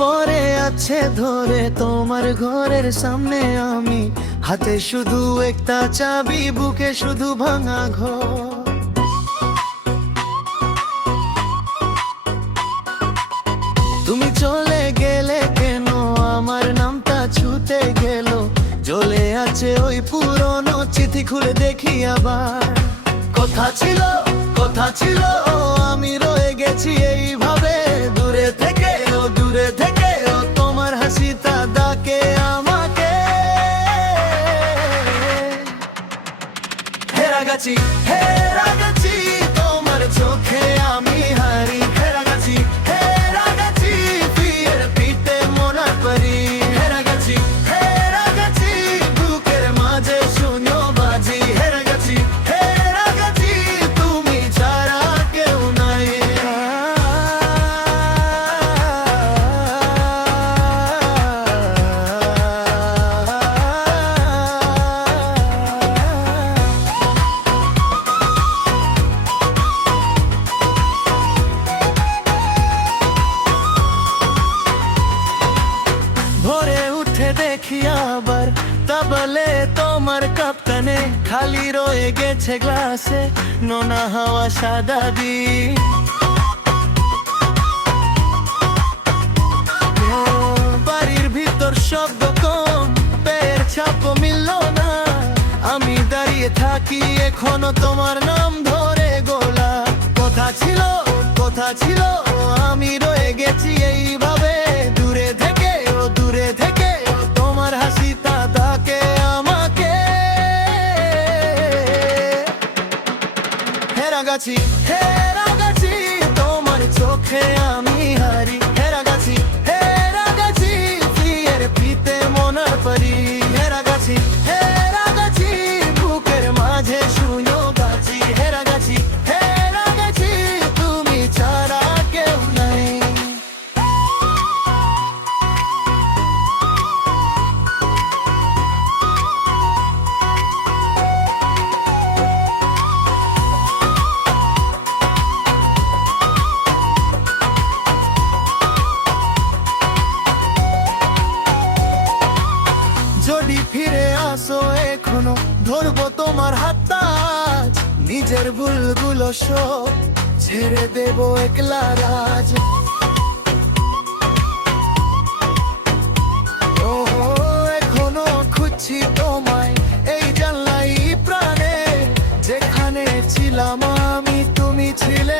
পরে আছে ধরে তোমার ঘরের সামনে আমি, হাতে শুধু একটা চাবি, বুকে শুধু ভাঙা ঘর। তুমি চলে গেলে কেন, আমার নামটা ছুটে গেল, জ্বলে আছে ওই পুরনো চিঠি, খুলে দেখি আবার। কথা ছিল, কথা ছিল, আমি রয়ে গেছি এইভাবে, দূরে থেকে ও দূরে থেকে ও তোমার হাসিটা ডাকে আমাকে। হেরা গেছি, হেরা গেছি, তোমার চোখে আমি হারি। হেরা গেছি, হেরা গেছি, পিয়ের পিতে মনে করি। হেরা গেছি, হেরা গেছি, বুকের মাঝে শূন্য বাজি। হেরা গেছি, হেরা গেছি, তুমি ছাড়া কেউ নাই। ভোরে উঠে দেখি আবার তাবলে তোমার কাপ্তানে, খালি রয়ে গেছে গ্লাসে নোনা হাওয়া সাদা দিন। বাড়ির ভিতর শব্দ কম, পেয়ের ছাপও মিলল না, আমি দাঁড়িয়ে থাকি এখনো তোমার নাম ধরে গোলা। কথা ছিল, কথা ছিল, আমি রয়ে গেছি এইভাবে, দূরে থেকে ও দূরে থেকে ও তোমার হাসিটা ডাকে আমাকে। হেরা গেছি, হেরা গেছি, তোমার চোখে আমি হারি। হেরা গেছি, হেরা গেছি, পিয়ের পিতে মনে পড়ি। হেরা গেছি, হেরা গেছি, বুকের মাঝে শুনো বাজি। হেরা গেছি, হেরা গেছি, তুমি ছাড়া কেউ নাই। যদি ফিরে আসো এখনো, ধরবো তোমার হাতটা আজ। নিজের ভুলগুলো সব ছেড়ে দেবো একলা রাজ। ও এখনো খুঁজছি তোমায় এই জানলাই প্রাণে, যেখানে ছিলাম আমি তুমি ছিলে